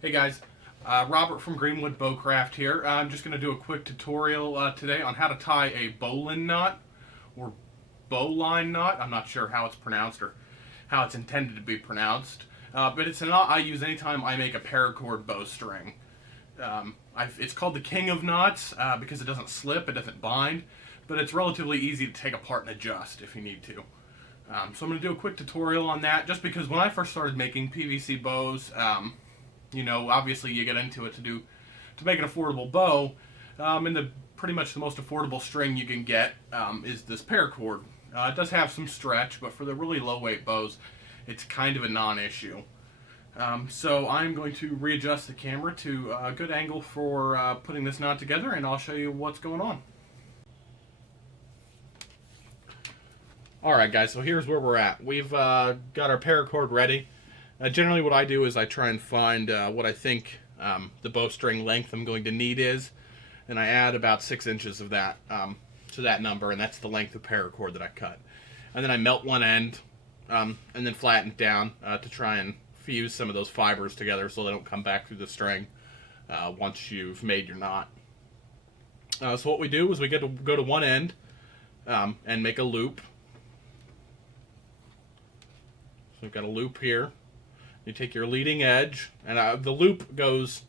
Hey guys, Robert from Greenwood Bowcraft here. I'm just going to do a quick tutorial today on how to tie a bowline knot or bowline knot. I'm not sure how it's pronounced or how it's intended to be pronounced, but it's a knot I use anytime I make a paracord bowstring. It's called the king of knots because it doesn't slip, it doesn't bind, but it's relatively easy to take apart and adjust if you need to. So I'm going to do a quick tutorial on that just because when I first started making PVC bows, obviously you get into it to make an affordable bow, and pretty much the most affordable string you can get is this paracord. It does have some stretch, but for the really low weight bows, it's kind of a non-issue. So I'm going to readjust the camera to a good angle for putting this knot together, and I'll show you what's going on. Alright guys, so here's where we're at. We've got our paracord ready. Generally what I do is I try and find what I think the bowstring length I'm going to need is, and I add about 6 inches of that to that number, and that's the length of paracord that I cut. And then I melt one end and then flatten it down to try and fuse some of those fibers together so they don't come back through the string once you've made your knot. So what we do is we get to go to one end and make a loop. So we've got a loop here. You take your leading edge, and the loop goes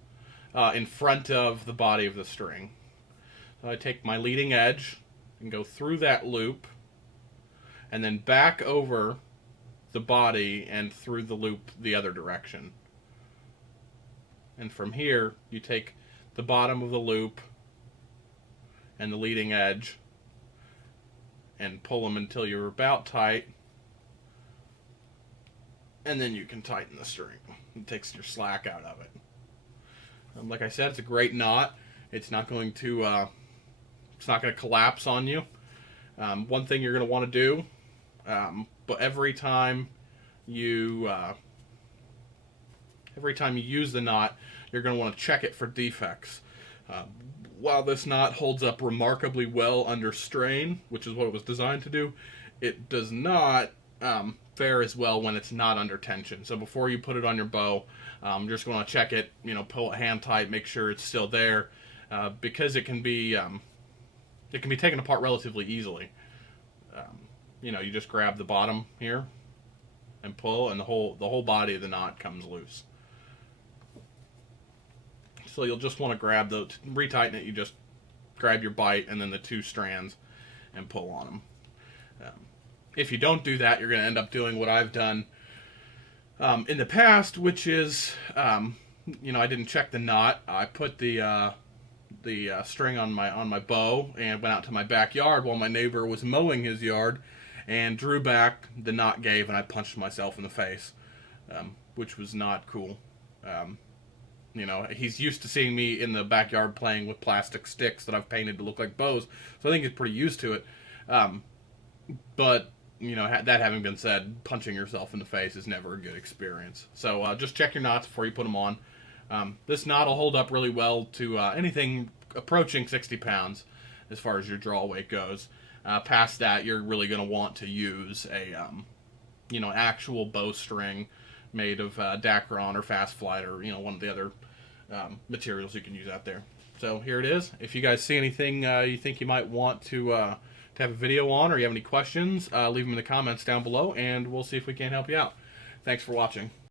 in front of the body of the string. So I take my leading edge and go through that loop, and then back over the body and through the loop the other direction. And from here, you take the bottom of the loop and the leading edge and pull them until you're about tight. And then you can tighten the string. It takes your slack out of it. Like I said, it's a great knot. It's not going to collapse on you. One thing you're going to want to do, but every time you use the knot, you're going to want to check it for defects. While this knot holds up remarkably well under strain, which is what it was designed to do, it does not fare as well when it's not under tension. So before you put it on your bow, you're just going to check it, pull it hand tight, make sure it's still there, because it can be taken apart relatively easily. You just grab the bottom here and pull, and the whole body of the knot comes loose. So you'll just want to retighten it. You just grab your bite and then the two strands and pull on them. If you don't do that, you're going to end up doing what I've done in the past, which is, I didn't check the knot. I put the string on my bow and went out to my backyard while my neighbor was mowing his yard and drew back. The knot gave, and I punched myself in the face, which was not cool. He's used to seeing me in the backyard playing with plastic sticks that I've painted to look like bows, so I think he's pretty used to it. But that having been said, punching yourself in the face is never a good experience. So just check your knots before you put them on. This knot will hold up really well to anything approaching 60 pounds as far as your draw weight goes. Past that, you're really going to want to use a actual bowstring made of Dacron or Fast Flight or one of the other materials you can use out there. So here it is. If you guys see anything you think you might want to have a video on, or you have any questions, leave them in the comments down below, and we'll see if we can help you out. Thanks for watching.